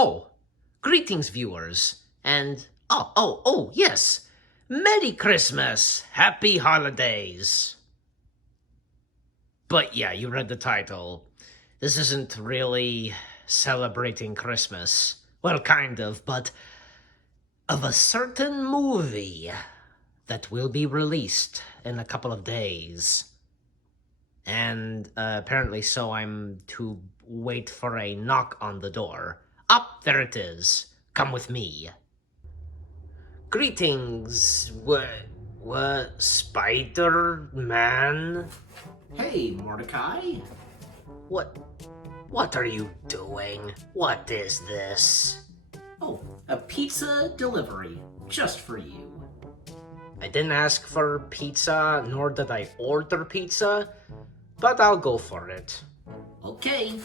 Oh, greetings, viewers, and yes, Merry Christmas, Happy Holidays. But yeah, you read the title. This isn't really celebrating Christmas. Well, kind of, but of a certain movie that will be released in a couple of days. And apparently so I'm to wait for a knock on the door. Up, there it is. Come with me. Greetings, Spider-Man? Hey, Mordecai. What, what are you doing? What is this? Oh, a pizza delivery, just for you. I didn't ask for pizza, nor did I order pizza, but I'll go for it. Okay,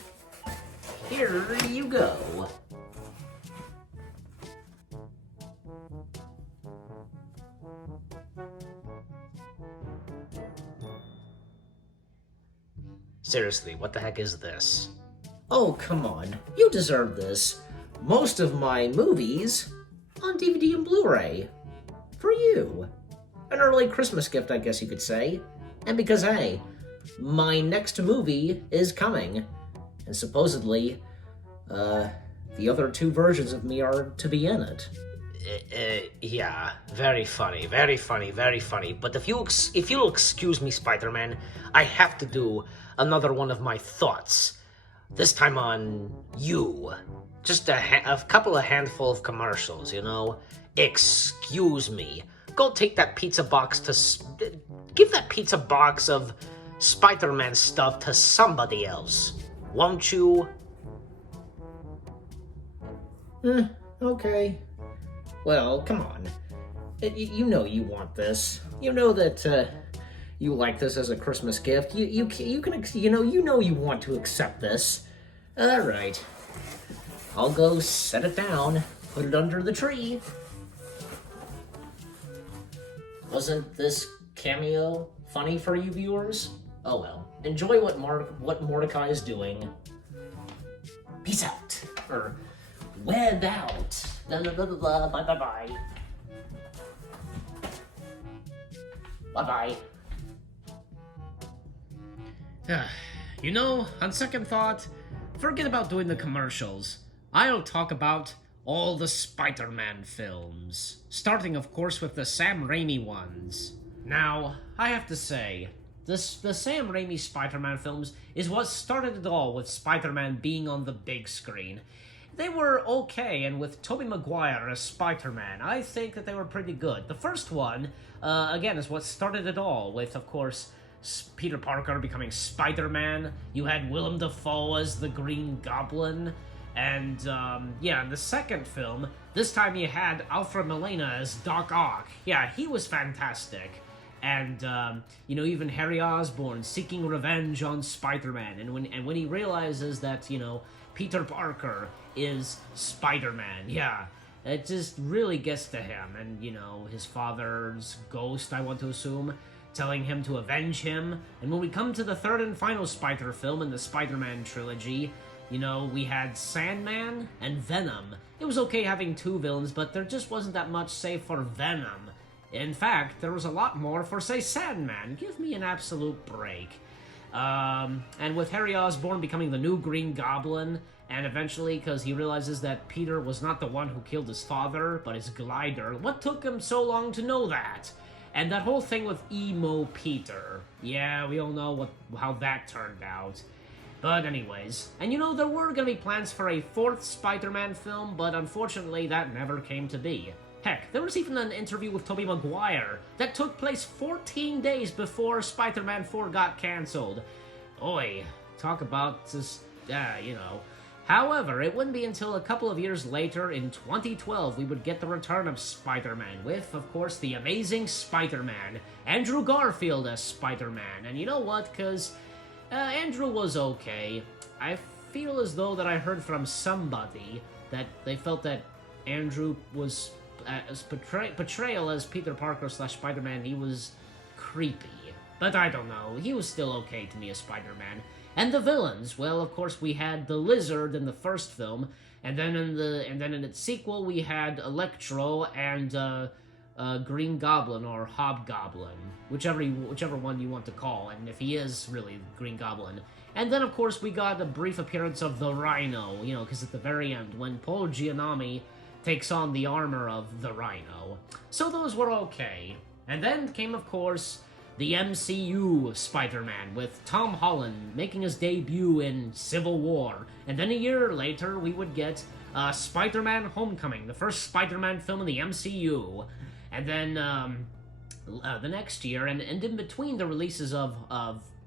here you go. Seriously, what the heck is this? Oh, come on, you deserve this. Most of my movies on DVD and Blu-ray. For you. An early Christmas gift, I guess you could say. And because, hey, my next movie is coming. And supposedly, the other two versions of me are to be in it. Yeah, very funny, very funny, very funny. But if you'll excuse me, Spider-Man, I have to do another one of my thoughts. This time on you. Just a couple of handful of commercials, you know? Excuse me. Go take that pizza box give that pizza box of Spider-Man stuff to somebody else. Won't you? Okay. Well, come on. You know you want this. You know that, you like this as a Christmas gift. You can, you know you want to accept this. All right. I'll go set it down, put it under the tree. Wasn't this cameo funny for you viewers? Oh well. Enjoy what Mordecai is doing. Peace out. Or web out. Blah, blah, blah, blah, blah. Bye bye bye. Bye bye. You know, on second thought, forget about doing the commercials. I'll talk about all the Spider-Man films. Starting, of course, with the Sam Raimi ones. Now, I have to say, the Sam Raimi Spider-Man films is what started it all with Spider-Man being on the big screen. They were okay, and with Tobey Maguire as Spider-Man, I think that they were pretty good. The first one, again, is what started it all, with, of course, Peter Parker becoming Spider-Man. You had Willem Dafoe as the Green Goblin. And, yeah, in the second film, this time you had Alfred Molina as Doc Ock. Yeah, he was fantastic. And, you know, even Harry Osborn seeking revenge on Spider-Man. And when he realizes that, you know, Peter Parker is Spider-Man, yeah, it just really gets to him. And, you know, his father's ghost, I want to assume, telling him to avenge him. And when we come to the third and final Spider film in the Spider-Man trilogy, you know, we had Sandman and Venom. It was okay having two villains, but there just wasn't that much, say, for Venom. In fact, there was a lot more for, say, Sandman. Give me an absolute break. And with Harry Osborn becoming the new Green Goblin, and eventually, because he realizes that Peter was not the one who killed his father, but his glider. What took him so long to know that? And that whole thing with Emo Peter. Yeah, we all know how that turned out. But anyways, and you know, there were gonna be plans for a fourth Spider-Man film, but unfortunately that never came to be. Heck, there was even an interview with Tobey Maguire that took place 14 days before Spider-Man 4 got cancelled. Oi, talk about just, you know. However, it wouldn't be until a couple of years later, in 2012, we would get the return of Spider-Man with, of course, the amazing Spider-Man, Andrew Garfield as Spider-Man. And you know what, because Andrew was okay. I feel as though that I heard from somebody that they felt that Andrew was, portrayal as Peter Parker / Spider-Man, he was creepy. But I don't know, he was still okay to me as Spider-Man. And the villains, well, of course, we had the Lizard in the first film, and then in its sequel we had Electro and Green Goblin or Hobgoblin, whichever one you want to call, and if he is really Green Goblin. And then, of course, we got a brief appearance of the Rhino, you know, because at the very end, when Paul Giamatti takes on the armor of the Rhino. So those were okay. And then came, of course, the MCU Spider-Man, with Tom Holland making his debut in Civil War. And then a year later, we would get Spider-Man Homecoming, the first Spider-Man film in the MCU. And then the next year, and in between the releases of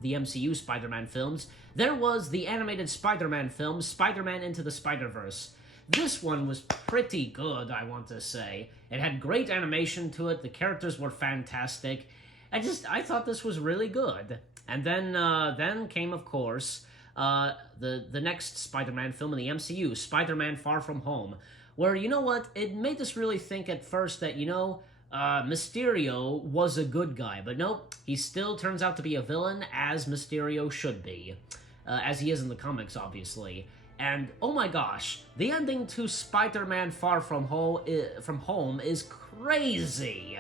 the MCU Spider-Man films, there was the animated Spider-Man film, Spider-Man Into the Spider-Verse. This one was pretty good, I want to say. It had great animation to it, the characters were fantastic. I thought this was really good. And then came, of course, the next Spider-Man film in the MCU, Spider-Man Far From Home, where, you know what, it made us really think at first that, you know, Mysterio was a good guy, but nope, he still turns out to be a villain, as Mysterio should be. As he is in the comics, obviously. And, oh my gosh, the ending to Spider-Man Far From Home is crazy.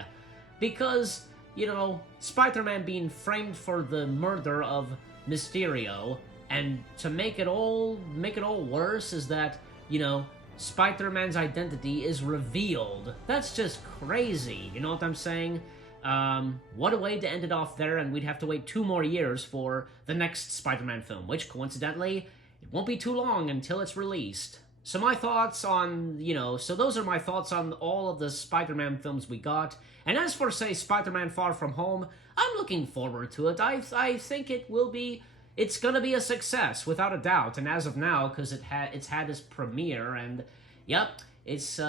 Because, you know, Spider-Man being framed for the murder of Mysterio, and to make it all worse is that, you know, Spider-Man's identity is revealed. That's just crazy, you know what I'm saying? What a way to end it off there, and we'd have to wait 2 more years for the next Spider-Man film, which, coincidentally, it won't be too long until it's released. So my thoughts on, you know, so those are my thoughts on all of the Spider-Man films we got. And as for, say, Spider-Man Far From Home, I'm looking forward to it. I think it's gonna be a success, without a doubt. And as of now, because it's had its premiere, and, yep, it's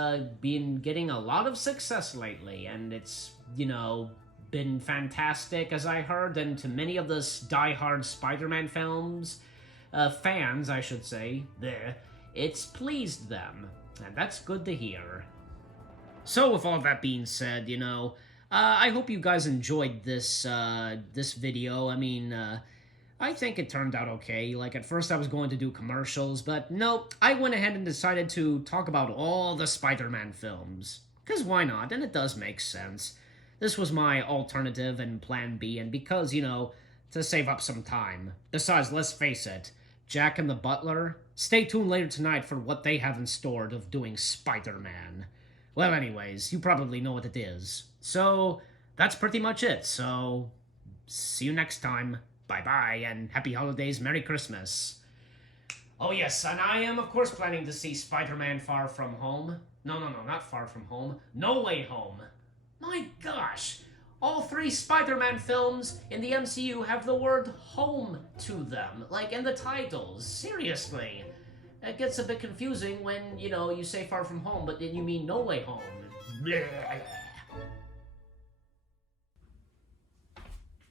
been getting a lot of success lately, and it's, you know, been fantastic, as I heard, and to many of the die-hard Spider-Man films, fans, I should say, it's pleased them, and that's good to hear. So, with all that being said, you know, I hope you guys enjoyed this video. I mean, I think it turned out okay. Like, at first I was going to do commercials, but nope, I went ahead and decided to talk about all the Spider-Man films. Because why not? And it does make sense. This was my alternative and plan B, and because, you know, to save up some time. Besides, let's face it, Jack and the Butler, stay tuned later tonight for what they have in store of doing Spider-Man. Well, anyways, you probably know what it is. So, that's pretty much it. So, see you next time. Bye-bye, and happy holidays, Merry Christmas. Oh yes, and I am, of course, planning to see Spider-Man Far From Home. No, not Far From Home. No Way Home. My gosh! All 3 Spider-Man films in the MCU have the word home to them, like in the titles. Seriously. It gets a bit confusing when, you know, you say Far From Home, but then you mean No Way Home. Blah.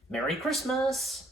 Merry Christmas!